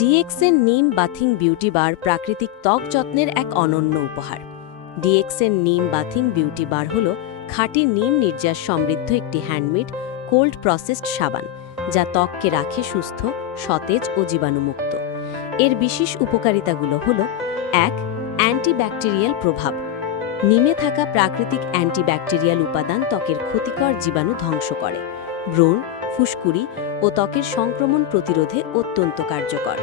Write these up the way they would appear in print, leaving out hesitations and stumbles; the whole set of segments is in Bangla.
ডিএক্সেন নিম বাথিং বিউটি বার প্রাকৃতিক ত্বক যত্নের এক অনন্য উপহার। ডিএক্সেন নিম বাথিং বিউটি বার হল খাঁটি নিম নির্যাস সমৃদ্ধ একটি হ্যান্ডমেড কোল্ড প্রসেসড সাবান, যা ত্বককে রাখে সুস্থ, সতেজ ও জীবাণুমুক্ত। এর বিশেষ উপকারিতাগুলো হল: ১. অ্যান্টিব্যাকটেরিয়াল প্রভাব। নিমে থাকা প্রাকৃতিক অ্যান্টিব্যাকটেরিয়াল উপাদান ত্বকের ক্ষতিকর জীবাণু ধ্বংস করে। ব্রণ, ফুসকুড়ি ও ত্বকের সংক্রমণ প্রতিরোধে অত্যন্ত কার্যকর।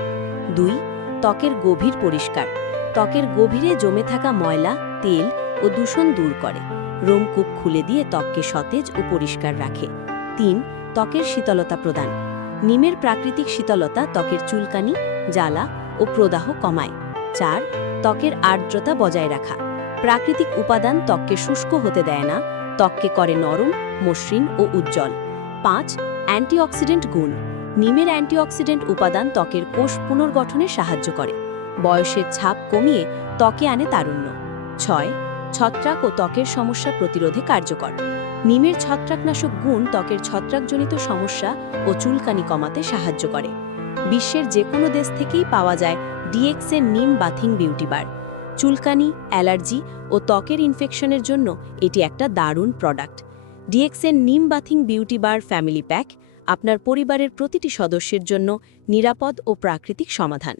২. ত্বকের গভীর পরিষ্কার। ত্বকের গভীরে জমে থাকা ময়লা, তেল ও দূষণ দূর করে। রোমকূপ খুলে দিয়ে ত্বককে সতেজ ও পরিষ্কার রাখে। ৩. ত্বকের শীতলতা প্রদান। নিমের প্রাকৃতিক শীতলতা ত্বকের চুলকানি, জ্বালা ও প্রদাহ কমায়। ৪. ত্বকের আর্দ্রতা বজায় রাখা। প্রাকৃতিক উপাদান ত্বককে শুষ্ক হতে দেয় না, ত্বককে করে নরম, মসৃণ ও উজ্জ্বল। ৫. অ্যান্টিঅক্সিডেন্ট গুণ। নিমের অ্যান্টিঅক্সিডেন্ট উপাদান ত্বকের কোষ পুনর্গঠনে সাহায্য করে, বয়সের ছাপ কমিয়ে ত্বকে আনে তারুণ্য। ৬. ছত্রাক ও ত্বকের সমস্যা প্রতিরোধে কার্যকর। নিমের ছত্রাকনাশক গুণ ত্বকের ছত্রাকজনিত সমস্যা ও চুলকানি কমাতে সাহায্য করে। বিশ্বের যে কোনো দেশ থেকেই পাওয়া যায় ডিএক্সেন নিম বাথিং বিউটি বার। চুলকানি, অ্যালার্জি ও ত্বকের ইনফেকশনের জন্য এটি একটা দারুণ প্রোডাক্ট। ডিএক্সেন নিম বাথিং বিউটি বার ফ্যামিলি প্যাক আপনার পরিবারের প্রতিটি সদস্যের জন্য নিরাপদ ও প্রাকৃতিক সমাধান।